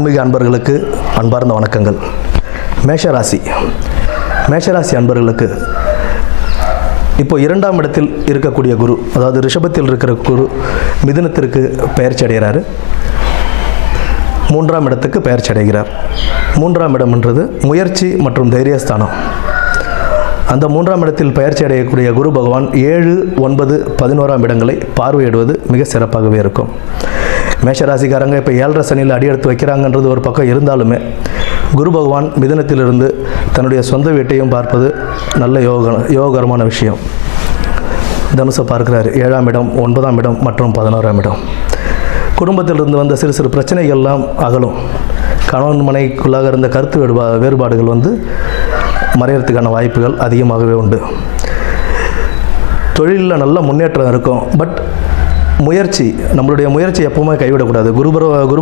ஆன்மீக அன்பர்களுக்கு அன்பார்ந்த வணக்கங்கள். மேஷராசி அன்பர்களுக்கு இப்போ 2ஆம் இடத்தில் இருக்கக்கூடிய குரு, அதாவது ரிஷபத்தில் இருக்கிற குரு மிதுனத்திற்கு பெயர்ச்சி அடைகிறார். 3ஆம் இடத்துக்கு பெயர்ச்சி அடைகிறார். 3ஆம் இடம்ன்றது முயற்சி மற்றும் தைரியஸ்தானம். அந்த 3ஆம் இடத்தில் பெயர்ச்சி அடையக்கூடிய குரு பகவான் 7, 9, 11ஆம் இடங்களை பார்வையிடுவது மிக சிறப்பாகவே இருக்கும். மேஷராசிக்காரங்க இப்போ 7.5 சனியில் அடியெடுத்து வைக்கிறாங்கன்றது ஒரு பக்கம் இருந்தாலுமே குரு பகவான் மிதுனத்திலிருந்து தன்னுடைய சொந்த வீட்டையும் பார்ப்பது நல்ல யோககரமான விஷயம். தனுசை பார்க்கிறார். 7ஆம் இடம், 9ஆம் இடம் மற்றும் 11ஆம் இடம். குடும்பத்திலிருந்து வந்த சிறு சிறு பிரச்சனைகள்லாம் அகலும். கணவன் மனைக்குள்ளாக இருந்த கருத்து வேறுபாடுகள் மறையறதுக்கான வாய்ப்புகள் அதிகமாகவே உண்டு. தொழிலில் நல்ல முன்னேற்றம் இருக்கும். பட் நம்மளுடைய முயற்சி எப்பவுமே கைவிடக்கூடாது. குரு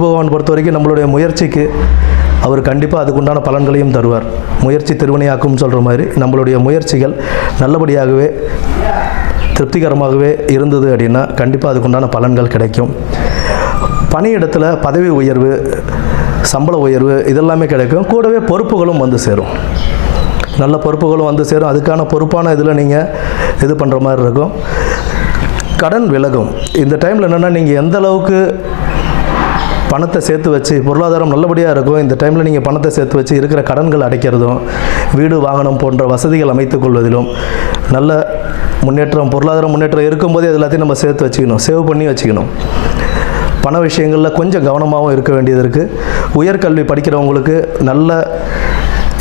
பகவான் பொறுத்த வரைக்கும் நம்மளுடைய முயற்சிக்கு அவர் கண்டிப்பாக அதுக்குண்டான பலன்களையும் தருவார். முயற்சி திருவினையாக்கும் சொல்கிற மாதிரி நம்மளுடைய முயற்சிகள் நல்லபடியாகவே திருப்திகரமாகவே இருந்தது அப்படின்னா கண்டிப்பாக அதுக்குண்டான பலன்கள் கிடைக்கும். பணியிடத்தில் பதவி உயர்வு, சம்பள உயர்வு இதெல்லாமே கிடைக்கும். கூடவே பொறுப்புகளும் வந்து சேரும். நல்ல பொறுப்புகளும் வந்து சேரும். அதுக்கான பொறுப்பான இதில் நீங்கள் இது பண்ணுற மாதிரி இருக்கும். கடன் விலகும். இந்த டைமில் என்னென்னா நீங்கள் எந்த அளவுக்கு பணத்தை சேர்த்து வச்சு பொருளாதாரம் நல்லபடியாக இருக்கும். இந்த டைமில் நீங்கள் பணத்தை சேர்த்து வச்சு இருக்கிற கடன்கள் அடைக்கிறதும், வீடு வாகனம் போன்ற வசதிகள் அமைத்துக் கொள்வதிலும் நல்ல முன்னேற்றம், பொருளாதார முன்னேற்றம் இருக்கும்போதே அது எல்லாத்தையும் நம்ம சேர்த்து வச்சுக்கணும், சேவ் பண்ணி வச்சுக்கணும். பண விஷயங்களில் கொஞ்சம் கவனமாகவும் இருக்க வேண்டியது இருக்குது. உயர்கல்வி படிக்கிறவங்களுக்கு நல்ல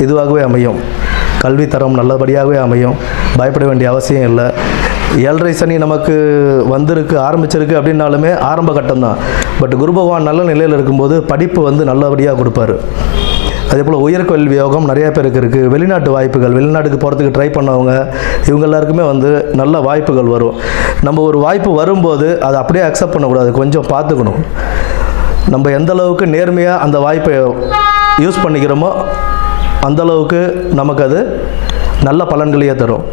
இதுவாகவே அமையும். கல்வி தரம் நல்லபடியாகவே அமையும். பயப்பட வேண்டிய அவசியம் இல்லை. 7.5 சனி நமக்கு ஆரம்பிச்சிருக்கு அப்படின்னாலுமே ஆரம்ப கட்டம் தான். பட் குரு பகவான் நல்ல நிலையில் இருக்கும்போது படிப்பு நல்லபடியாக கொடுப்பாரு. அதே போல் உயர்கல்வி யோகம் நிறையா பேருக்கு இருக்குது. வெளிநாட்டு வாய்ப்புகள், வெளிநாட்டுக்கு போகிறதுக்கு ட்ரை பண்ணவங்க இவங்க எல்லாருக்குமே நல்ல வாய்ப்புகள் வரும். நம்ம ஒரு வாய்ப்பு வரும்போது அதை அப்படியே அக்செப்ட் பண்ணக்கூடாது, கொஞ்சம் பார்த்துக்கணும். நம்ம எந்த அளவுக்கு நேர்மையாக அந்த வாய்ப்பை யூஸ் பண்ணிக்கிறோமோ அந்தளவுக்கு நமக்கு அது நல்ல பலன்களையே தரும்.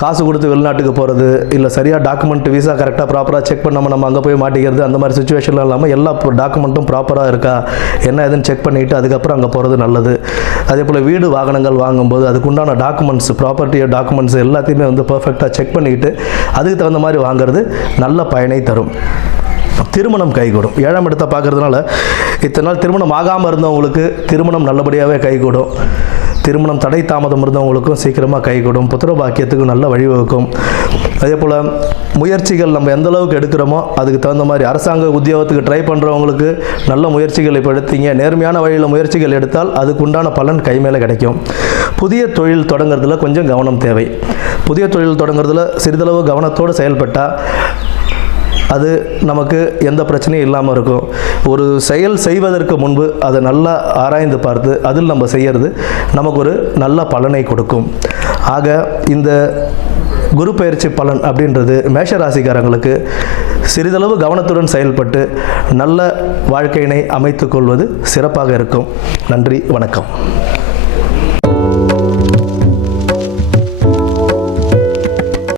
காசு கொடுத்து வெளிநாட்டுக்கு போகிறது, இல்லை சரியாக டாக்குமெண்ட் விசா கரெக்டாக ப்ராப்பராக செக் பண்ணாமல் நம்ம அங்கே போய் மாட்டிக்கிறது, அந்த மாதிரி சுச்சுவேஷன்லாம் இல்லாமல் எல்லா டாக்குமெண்ட்டும் ப்ராப்பராக இருக்கா என்ன எதுன்னு செக் பண்ணிவிட்டு அதுக்கப்புறம் அங்கே போகிறது நல்லது. அதே போல் வீடு வாகனங்கள் வாங்கும்போது அதுக்குண்டான டாக்குமெண்ட்ஸ், ப்ராப்பர்ட்டி டாக்குமெண்ட்ஸ் எல்லாத்தையுமே பர்ஃபெக்டாக செக் பண்ணிக்கிட்டு அதுக்கு தகுந்த மாதிரி வாங்குறது நல்ல பயனை தரும். திருமணம் கைகூடும். 7ஆம் இடத்தை பார்க்கறதுனால இத்தனை நாள் திருமணம் ஆகாமல் இருந்தவங்களுக்கு திருமணம் நல்லபடியாகவே கைகூடும். திருமணம் தடை தாமதம் இருந்தவங்களுக்கும் சீக்கிரமாக கைகூடும். புத்திர பாக்கியத்துக்கு நல்ல வழிவகுக்கும். அதே போல் முயற்சிகள் நம்ம எந்த அளவுக்கு எடுக்கிறோமோ அதுக்கு தகுந்த மாதிரி அரசாங்க உத்தியோகத்துக்கு ட்ரை பண்ணுறவங்களுக்கு நல்ல முயற்சிகள் இப்போ எடுத்தீங்க, நேர்மையான வழியில் முயற்சிகள் எடுத்தால் அதுக்கு உண்டான பலன் கை மேலே கிடைக்கும். புதிய தொழில் தொடங்குறதுல கொஞ்சம் கவனம் தேவை. புதிய தொழில் தொடங்குறதுல சிறிதளவு கவனத்தோடு செயல்பட்டால் அது நமக்கு எந்த பிரச்சனையும் இல்லாமல் இருக்கும். ஒரு செயல் செய்வதற்கு முன்பு அதை நல்லா ஆராய்ந்து பார்த்து அதில் நம்ம செய்கிறது நமக்கு ஒரு நல்ல பலனை கொடுக்கும். ஆக இந்த குரு பயிற்சி பலன் அப்படின்றது மேஷராசிக்காரங்களுக்கு சிறிதளவு கவனத்துடன் செயல்பட்டு நல்ல வாழ்க்கையினை அமைத்துக் கொள்வது சிறப்பாக இருக்கும். நன்றி, வணக்கம்.